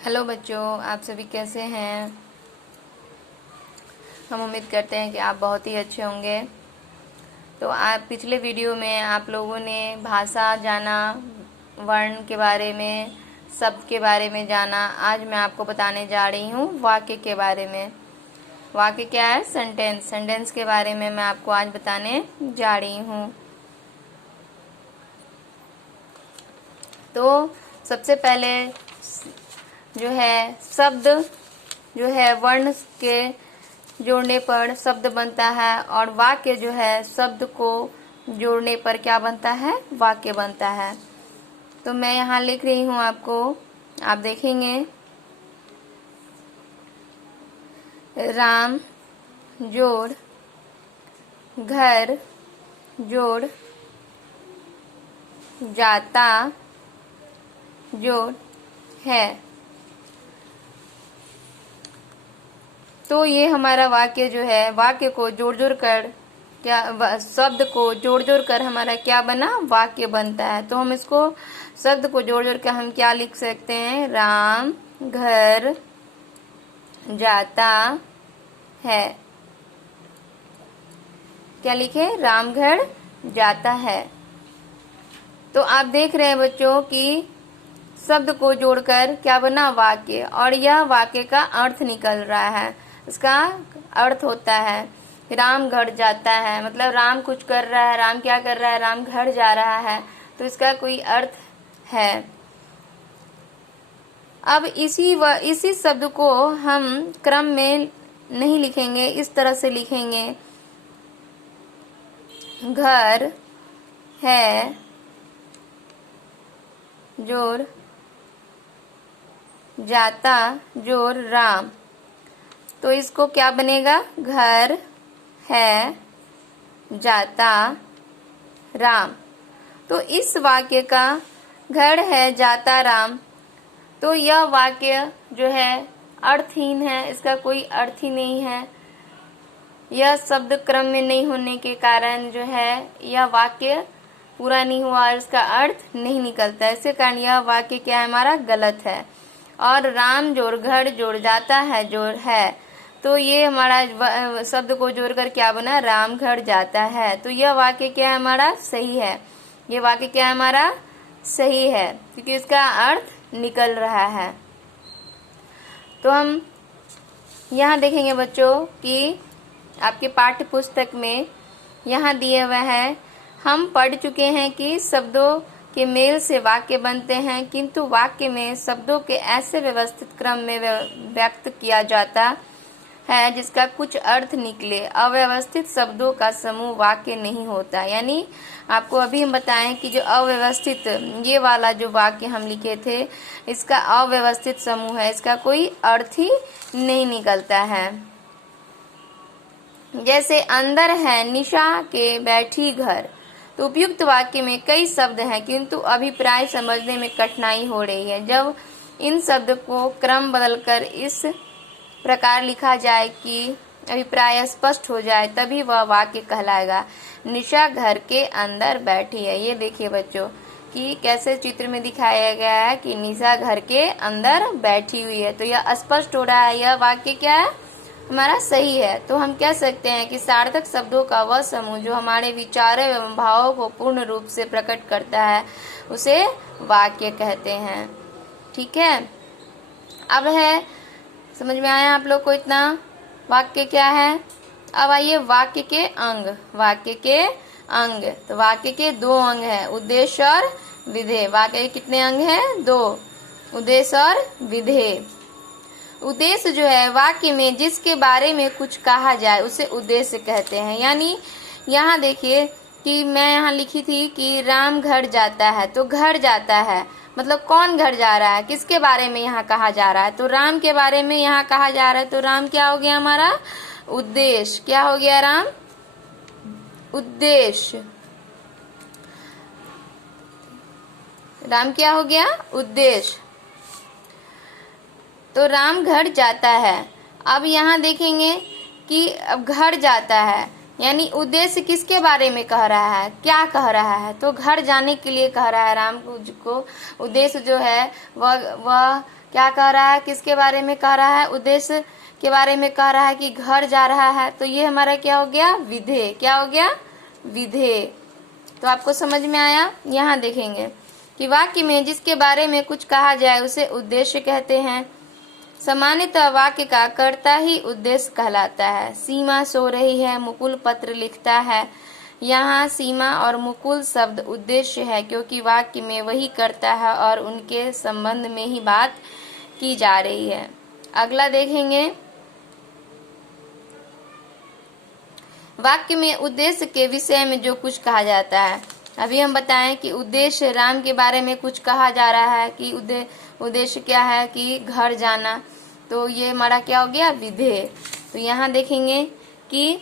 Hello बच्चों, आप सभी कैसे हैं। हम उम्मीद करते हैं कि आप बहुत ही अच्छे होंगे। तो आप पिछले वीडियो में आप लोगों ने भाषा जाना, वर्ण के बारे में, शब्द के बारे में जाना। आज मैं आपको बताने जा रही हूँ वाक्य के बारे में। वाक्य क्या है? सेंटेंस। सेंटेंस के बारे में मैं आपको आज बताने जा रही हूँ। तो सबसे पहले जो है शब्द जो है वर्ण के जोड़ने पर शब्द बनता है, और वाक्य जो है शब्द को जोड़ने पर क्या बनता है? वाक्य बनता है। तो मैं यहाँ लिख रही हूँ आपको, आप देखेंगे। राम जोड़ घर जोड़ जाता जोड़ है। तो ये हमारा वाक्य जो है, वाक्य को जोड़ जोड़ कर क्या, शब्द को जोड़ जोड़ कर हमारा क्या बना? वाक्य बनता है। तो हम इसको शब्द को जोड़ जोड़ कर हम क्या लिख सकते हैं? राम घर जाता है। क्या लिखे? राम घर जाता है। तो आप देख रहे हैं बच्चों कि शब्द को जोड़कर क्या बना? वाक्य। और यह वाक्य का अर्थ निकल रहा है। इसका अर्थ होता है राम घर जाता है, मतलब राम कुछ कर रहा है। राम क्या कर रहा है? राम घर जा रहा है। तो इसका कोई अर्थ है। अब इसी शब्द को हम क्रम में नहीं लिखेंगे, इस तरह से लिखेंगे। घर है जोड़ जाता जोड़ राम। तो इसको क्या बनेगा? घर है जाता राम। तो इस वाक्य का घर है जाता राम, तो यह वाक्य जो है अर्थहीन है। इसका कोई अर्थ ही नहीं है। यह शब्द क्रम में नहीं होने के कारण जो है यह वाक्य पूरा नहीं हुआ और इसका अर्थ नहीं निकलता। इसके कारण यह वाक्य क्या है? हमारा गलत है। और राम जोड़ घर जोड़ जाता है जोड़ है, तो ये हमारा शब्द को जोड़कर क्या बना? राम घर जाता है। तो यह वाक्य क्या है? हमारा सही है। ये वाक्य क्या है? हमारा सही है, क्योंकि इसका अर्थ निकल रहा है। तो हम यहाँ देखेंगे बच्चों कि आपके पाठ्य पुस्तक में यहाँ दिए हुए हैं। हम पढ़ चुके हैं कि शब्दों के मेल से वाक्य बनते हैं, किंतु वाक्य में शब्दों के ऐसे व्यवस्थित क्रम में व्यक्त किया जाता है जिसका कुछ अर्थ निकले। अव्यवस्थित शब्दों का समूह वाक्य नहीं होता। यानी आपको अभी हम बताएं कि जो अव्यवस्थित, ये वाला जो वाक्य हम लिखे थे, इसका अव्यवस्थित समूह है, इसका कोई अर्थ ही नहीं निकलता है। जैसे अंदर है निशा के बैठी घर। तो उपयुक्त वाक्य में कई शब्द हैं, किंतु अभिप्राय समझने में कठिनाई हो रही है। जब इन शब्द को क्रम बदलकर इस प्रकार लिखा जाए कि अभिप्राय स्पष्ट हो जाए, तभी वह वाक्य कहलाएगा। निशा घर के अंदर बैठी है। ये देखिए बच्चों कि कैसे चित्र में दिखाया गया है कि निशा घर के अंदर बैठी हुई है। तो यह स्पष्ट हो रहा है, यह वाक्य क्या है? हमारा सही है। तो हम कह सकते हैं कि सार्थक शब्दों का वह समूह जो हमारे विचारों एवं भावों को पूर्ण रूप से प्रकट करता है, उसे वाक्य कहते हैं। ठीक है, अब है समझ में आया आप लोग को इतना? वाक्य क्या है? अब आइए वाक्य के अंग। वाक्य के अंग, तो वाक्य के दो अंग हैं, उद्देश्य और विधेय। वाक्य के कितने अंग हैं? दो, उद्देश्य और विधेय। उद्देश्य जो है वाक्य में जिसके बारे में कुछ कहा जाए उसे उद्देश्य कहते हैं। यानी यहाँ देखिए कि मैं यहाँ लिखी थी कि राम घर जाता है, तो घर जाता है मतलब कौन घर जा रहा है? किसके बारे में यहाँ कहा जा रहा है? तो राम के बारे में यहाँ कहा जा रहा है। तो राम क्या हो गया? हमारा उद्देश्य। क्या हो गया? राम उद्देश्य। राम क्या हो गया? उद्देश्य। तो राम घर जाता है। अब यहाँ देखेंगे कि अब घर जाता है, यानी उद्देश्य किसके बारे में कह रहा है? क्या कह रहा है? तो घर जाने के लिए कह रहा है राम को। उद्देश्य जो है वह क्या कह रहा है, किसके बारे में कह रहा है, उद्देश्य के बारे में कह रहा है कि घर जा रहा है, तो ये हमारा क्या हो गया, विधेय। क्या हो गया, विधेय। तो आपको समझ में आया। यहाँ देखेंगे कि वाक्य में जिसके बारे में कुछ कहा जाए उसे उद्देश्य कहते हैं। सामान्यतः वाक्य का कर्ता ही उद्देश्य कहलाता है। सीमा सो रही है, मुकुल पत्र लिखता है। यहाँ सीमा और मुकुल शब्द उद्देश्य है क्योंकि वाक्य में वही कर्ता है और उनके संबंध में ही बात की जा रही है। अगला देखेंगे, वाक्य में उद्देश्य के विषय में जो कुछ कहा जाता है। अभी हम बताएं कि उद्देश्य, राम के बारे में कुछ कहा जा रहा है कि उद्देश्य क्या है कि घर जाना, तो ये हमारा क्या हो गया, विधेय। तो यहाँ देखेंगे कि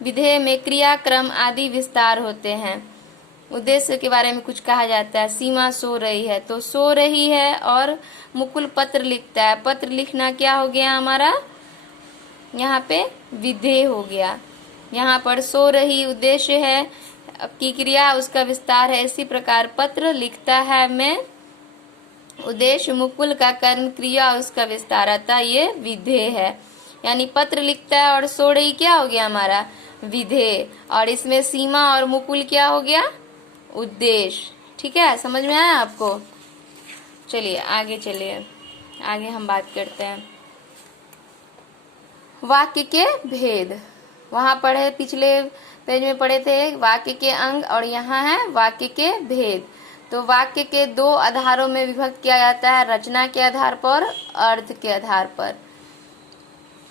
विधेय में क्रियाक्रम आदि विस्तार होते हैं। उद्देश्य के बारे में कुछ कहा जाता है। सीमा सो रही है, तो सो रही है, और मुकुल पत्र लिखता है। पत्र लिखना क्या हो गया हमारा, यहाँ पे विधेय हो गया। यहाँ पर सो रही उद्देश्य है की क्रिया, उसका विस्तार है। इसी प्रकार पत्र लिखता है में उद्देश्य, मुकुल का कर्म क्रिया, उसका विस्तार आता, ये विधेय है। यानी पत्र लिखता है और सो रही क्या हो गया हमारा, विधेय, और इसमें सीमा और मुकुल क्या हो गया, उद्देश्य। ठीक है, समझ में आया आपको। चलिए आगे चलिए, आगे हम बात करते हैं वाक्य के भेद। वहां पढ़े, पिछले पेज में पढ़े थे वाक्य के अंग, और यहाँ है वाक्य के भेद। तो वाक्य के दो आधारों में विभक्त किया जाता है, रचना के आधार पर, अर्थ के आधार पर।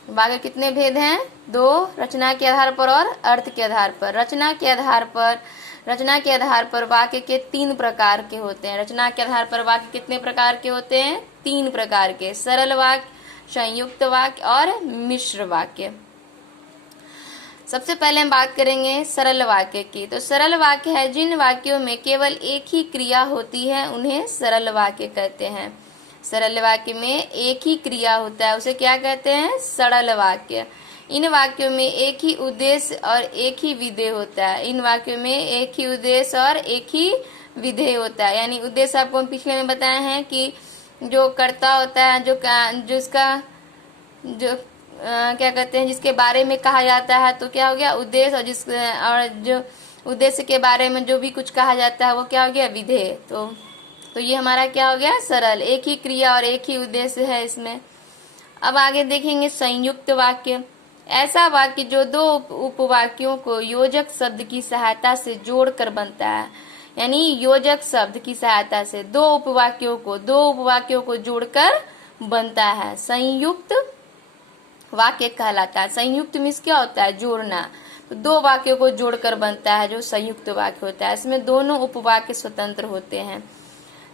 वाक्य कितने भेद हैं, दो, रचना के आधार पर और अर्थ के आधार पर। रचना के आधार पर वाक्य के 3 प्रकार के होते हैं। रचना के आधार पर वाक्य कितने प्रकार के होते हैं, 3 प्रकार के, सरल वाक्य, संयुक्त वाक्य और मिश्र वाक्य। सबसे पहले हम बात करेंगे सरल वाक्य की। तो सरल वाक्य है जिन वाक्यों में केवल एक ही क्रिया होती है, उन्हें सरल वाक्य कहते हैं। सरल वाक्य में एक ही क्रिया होता है, उसे क्या कहते हैं, सरल वाक्य। इन वाक्यों में एक ही उद्देश्य और एक ही विधेय होता है। इन वाक्यों में एक ही उद्देश्य और एक ही विधेय होता है। यानी उद्देश्य आपको हम पिछले में बताए हैं कि जो कर्ता होता है, क्या कहते हैं, जिसके बारे में कहा जाता है, तो क्या हो गया, उद्देश्य, और जो उद्देश्य के बारे में जो भी कुछ कहा जाता है वो क्या हो गया, विधेय। तो ये हमारा क्या हो गया, सरल, एक ही क्रिया और एक ही उद्देश्य है इसमें। अब आगे देखेंगे संयुक्त वाक्य। ऐसा वाक्य जो दो उपवाक्यों को योजक शब्द की सहायता से जोड़कर बनता है। यानी योजक शब्द की सहायता से दो उपवाक्यों को जोड़कर बनता है, संयुक्त वाक्य कहलाता है। संयुक्त मीन्स क्या होता है, जोड़ना। तो 2 वाक्यों को जोड़कर बनता है जो संयुक्त वाक्य होता है। इसमें दोनों उपवाक्य स्वतंत्र होते हैं।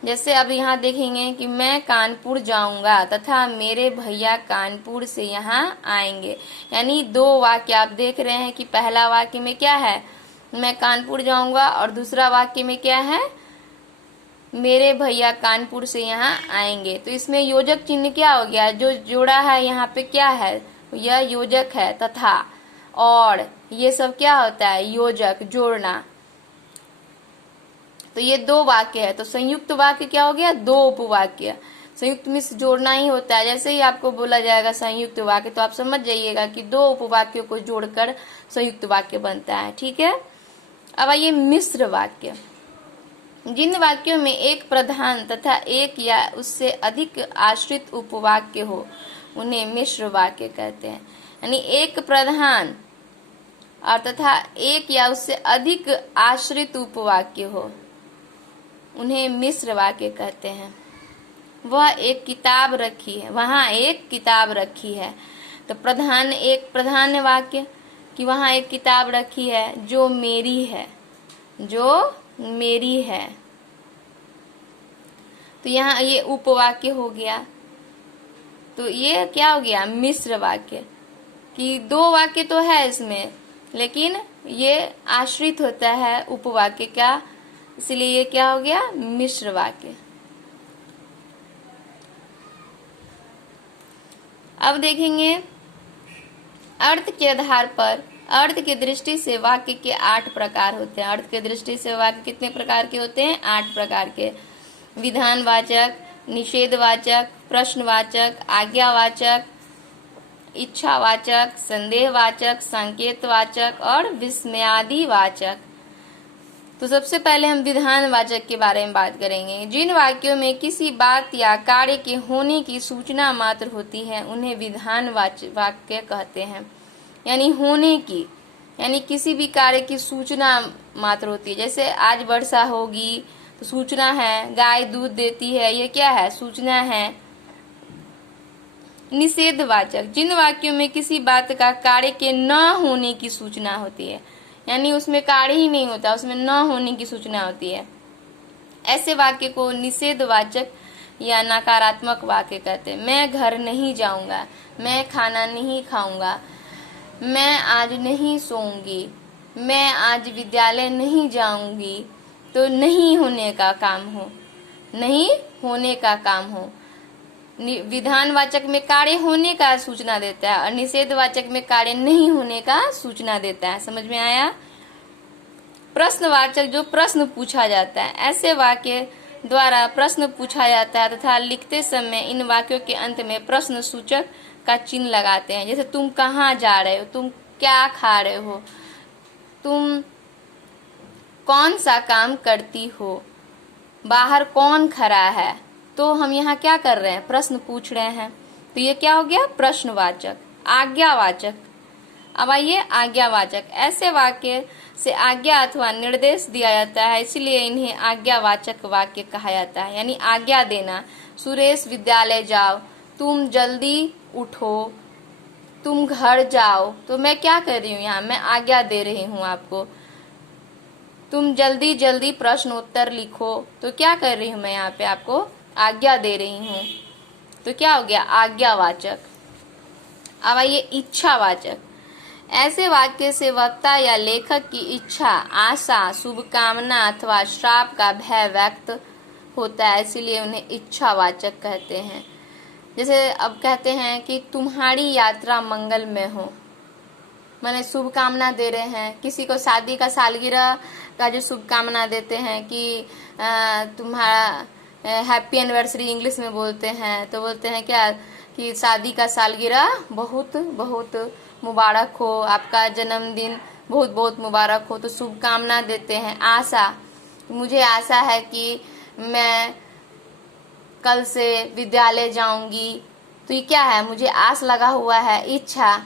जैसे अब यहाँ देखेंगे कि मैं कानपुर जाऊंगा तथा मेरे भैया कानपुर से यहाँ आएंगे। यानी 2 वाक्य आप देख रहे हैं कि पहला वाक्य में क्या है, मैं कानपुर जाऊंगा, और दूसरा वाक्य में क्या है, मेरे भैया कानपुर से यहाँ आएंगे। तो इसमें योजक चिन्ह क्या हो गया, जो जोड़ा है यहाँ पे क्या है, यह योजक है। तथा, और, ये सब क्या होता है, योजक, जोड़ना। तो ये 2 वाक्य है। तो संयुक्त वाक्य क्या हो गया, 2 उपवाक्य। संयुक्त मीन्स जोड़ना ही होता है। जैसे ही आपको बोला जाएगा संयुक्त वाक्य, तो आप समझ जाइएगा कि 2 उपवाक्यों को जोड़कर संयुक्त वाक्य बनता है। ठीक है। अब आइए मिश्र वाक्य। जिन वाक्यों में एक प्रधान तथा एक या उससे अधिक आश्रित उपवाक्य हो, उन्हें मिश्र वाक्य कहते हैं। यानी एक प्रधान और तथा एक या उससे अधिक आश्रित उपवाक्य हो, उन्हें मिश्र वाक्य कहते हैं। वहाँ एक किताब रखी है। तो प्रधान वाक्य कि वहाँ एक किताब रखी है जो मेरी है। तो यहाँ ये उपवाक्य हो गया। तो ये क्या हो गया, मिश्र वाक्य, कि 2 वाक्य तो है इसमें, लेकिन ये आश्रित होता है उपवाक्य का, इसलिए ये क्या हो गया, मिश्र वाक्य। अब देखेंगे अर्थ के आधार पर। अर्थ की दृष्टि से वाक्य के 8 प्रकार होते हैं। अर्थ की दृष्टि से वाक्य कितने प्रकार के होते हैं, 8 प्रकार के। विधानवाचक, निषेधवाचक, प्रश्नवाचक, आज्ञावाचक, इच्छावाचक, संदेहवाचक, संकेतवाचक और विस्मयादिवाचक। तो सबसे पहले हम विधानवाचक के बारे में बात करेंगे। जिन वाक्यों में किसी बात या कार्य के होने की सूचना मात्र होती है उन्हें विधानवाचक वाक्य कहते हैं। यानी होने की, यानी किसी भी कार्य की सूचना मात्र होती है। जैसे आज वर्षा होगी तो सूचना है, गाय दूध देती है, ये क्या है? सूचना है। निषेधवाचक, जिन वाक्यों में किसी बात का कार्य के न होने की सूचना होती है, यानी उसमें कार्य ही नहीं होता, उसमें न होने की सूचना होती है, ऐसे वाक्य को निषेधवाचक या नकारात्मक वाक्य कहते हैं। मैं घर नहीं जाऊंगा, मैं खाना नहीं खाऊंगा, मैं आज नहीं सोऊंगी, मैं आज विद्यालय नहीं जाऊंगी। तो नहीं होने का काम हो, नहीं होने का काम हो। विधानवाचक में कार्य होने का सूचना देता है और निषेधवाचक में कार्य नहीं होने का सूचना देता है। समझ में आया? प्रश्नवाचक, जो प्रश्न पूछा जाता है, ऐसे वाक्य द्वारा प्रश्न पूछा जाता है तथा लिखते समय इन वाक्यों के अंत में प्रश्न सूचक का चिन्ह लगाते हैं। जैसे तुम कहाँ जा रहे हो, तुम क्या खा रहे हो, तुम कौन सा काम करती हो, बाहर कौन खड़ा है। तो हम यहाँ क्या कर रहे हैं? प्रश्न पूछ रहे हैं। तो ये क्या हो गया? प्रश्नवाचक। आज्ञावाचक, अब आइए आज्ञावाचक। ऐसे वाक्य से आज्ञा अथवा निर्देश दिया जाता है, इसलिए इन्हें आज्ञावाचक वाक्य कहा जाता है। यानी आज्ञा देना, सुरेश विद्यालय जाओ, तुम जल्दी उठो, तुम घर जाओ। तो मैं क्या कर रही हूँ यहाँ? मैं आज्ञा दे रही हूँ आपको। तुम जल्दी जल्दी प्रश्न उत्तर लिखो। तो क्या कर रही हूँ मैं यहाँ पे? आपको आज्ञा दे रही हूँ। तो क्या हो गया? आज्ञावाचक। अब आइए इच्छावाचक। ऐसे वाक्य से वक्ता या लेखक की इच्छा, आशा, शुभकामना अथवा श्राप का भय व्यक्त होता है, इसीलिए उन्हें इच्छावाचक कहते हैं। जैसे अब कहते हैं कि तुम्हारी यात्रा मंगलमय हो, मैंने शुभकामना दे रहे हैं। किसी को शादी का सालगिरह का जो शुभकामना देते हैं कि तुम्हारा हैप्पी एनिवर्सरी इंग्लिश में बोलते हैं, तो बोलते हैं क्या कि शादी का सालगिरह बहुत बहुत मुबारक हो, आपका जन्मदिन बहुत बहुत मुबारक हो। तो शुभकामना देते हैं। आशा, मुझे आशा है कि मैं कल से विद्यालय जाऊंगी। तो ये क्या है? मुझे आस लगा हुआ है। इच्छा,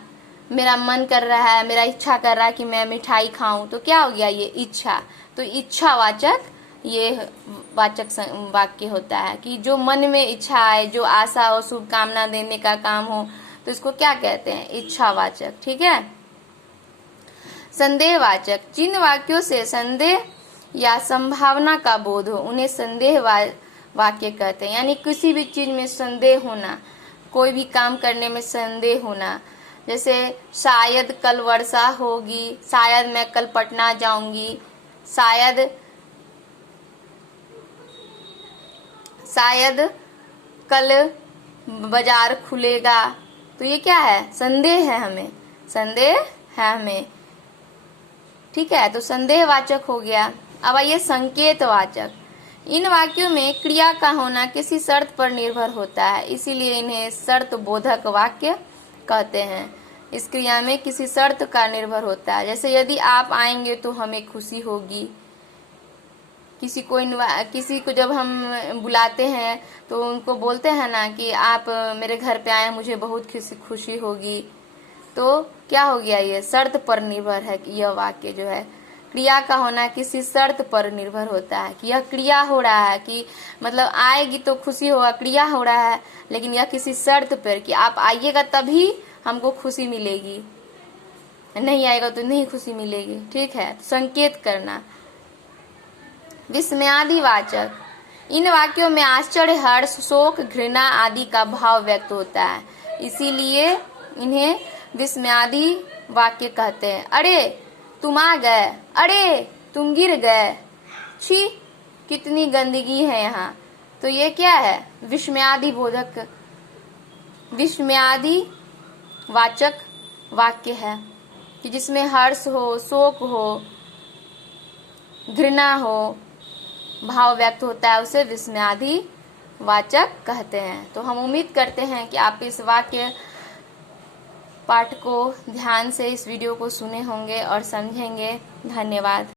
मेरा मन कर रहा है, मेरा इच्छा कर रहा है कि मैं मिठाई खाऊं। तो क्या हो गया? ये इच्छा। तो इच्छावाचक ये वाचक वाक्य होता है कि जो मन में इच्छा आए, जो आशा और शुभकामना देने का काम हो, तो इसको क्या कहते हैं? इच्छावाचक। ठीक है। संदेहवाचक, जिन वाक्यों से संदेह या संभावना का बोध हो उन्हें संदेह वाक्य कहते हैं। यानी किसी भी चीज में संदेह होना, कोई भी काम करने में संदेह होना। जैसे शायद कल वर्षा होगी, शायद मैं कल पटना जाऊंगी, शायद कल बाजार खुलेगा। तो ये क्या है? संदेह है हमें, संदेह है हमें। ठीक है, तो संदेहवाचक हो गया। अब आइए संकेतवाचक। इन वाक्यों में क्रिया का होना किसी शर्त पर निर्भर होता है, इसीलिए इन्हें शर्त बोधक वाक्य कहते हैं। इस क्रिया में किसी शर्त का निर्भर होता है। जैसे यदि आप आएंगे तो हमें खुशी होगी। किसी को जब हम बुलाते हैं तो उनको बोलते हैं ना कि आप मेरे घर पे आए, मुझे बहुत खुशी होगी। तो क्या हो गया? ये शर्त पर निर्भर है कि यह वाक्य जो है, क्रिया का होना किसी शर्त पर निर्भर होता है कि यह क्रिया हो रहा है, कि मतलब आएगी तो खुशी होगा, क्रिया हो रहा है, लेकिन यह किसी शर्त पर कि आप आइएगा तभी हमको खुशी मिलेगी, नहीं आएगा तो नहीं खुशी मिलेगी। ठीक है, संकेत करना। विस्मयादिवाचक, इन वाक्यों में आश्चर्य, हर्ष, शोक, घृणा आदि का भाव व्यक्त होता है, इसीलिए इन्हें विस्मयादि वाक्य कहते हैं। अरे तुम आ गए, अरे तुम गिर गए, छी कितनी गंदगी है यहाँ। तो ये क्या है? विस्मयादि बोधक, विस्मयादि वाचक वाक्य है कि जिसमें हर्ष हो, शोक हो, घृणा हो, भाव व्यक्त होता है, उसे विस्मयादि वाचक कहते हैं। तो हम उम्मीद करते हैं कि आप इस वाक्य पाठ को ध्यान से इस वीडियो को सुने होंगे और समझेंगे। धन्यवाद।